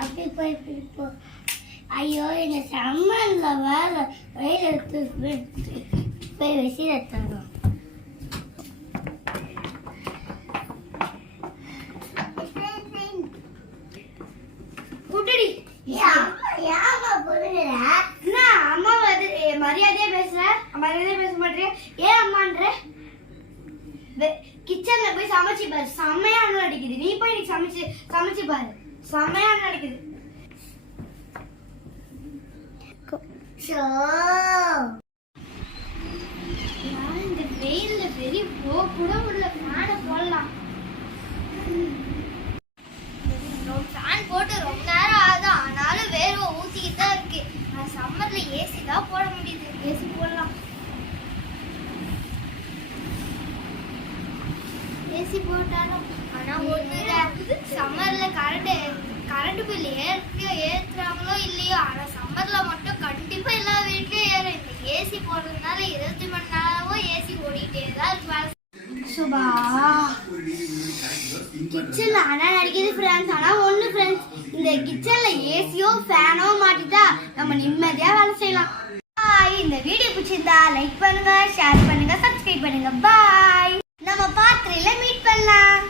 அப்படி போய் போ. ஐயோ இந்த சம்மன்ல வேலை வெயில் எடுத்து போய் வெசில தரணும். மரியாதையா பேசுற, மரியாதையா பேச மாட்டேறியா? ஏன் அம்மான்ற? கிச்சன்ல போய் சமைச்சு பாரு, செம்மையா அண்ணன் அடிக்குது. நீ போய் இன்னைக்கு சமைச்சு பாரு, செம்மையா அண்ணன் அடிக்குது. இந்த வெயில்ல வெளிய போக கூட முடியல. ஃபேனை போடலாம். ஃபேன் போட்டு ரொம்ப நேரம் ஆகுது, ஆனாலும் வேர்வை ஊத்திக்கிட்டு தான் இருக்கு. சம்மர்ல ஏசி தான் போட முடியுது. ஏசி போடலாம். ஏசி போட்டாலும் ஆனா ஒண்ணு சம்மர்ல கரண்ட் பில் ஏத்துறாங்களோ இல்லையோ, ஆனா சம்மர்ல மட்டும் கண்டிப்பா எல்லா வீட்லயும் ஏறும். இந்த ஏசி போடுறதுனால 20 மணி நேரமும் ஏசி ஓடிட்டே தான் இருக்கு. சுபா கிச்சன்ல அனல் அடிக்குது ஃப்ரெண்ட்ஸ். ஆனா ஒண்ணு ஃப்ரெண்ட்ஸ், இந்த கிச்சன்ல ஏசியோ ஃபேனோ மாட்டிட்டா நம்ம நிம்மதியா வேலை செய்யலாம். இந்த வீடியோ பிடிச்சிருந்தா லைக் பண்ணுங்க, ஷேர் பண்ணுங்க, சப்ஸ்கிரைப் பண்ணுங்க. பாய். நம்ம பார்ட் 3ல மீட் பண்ணலாம்.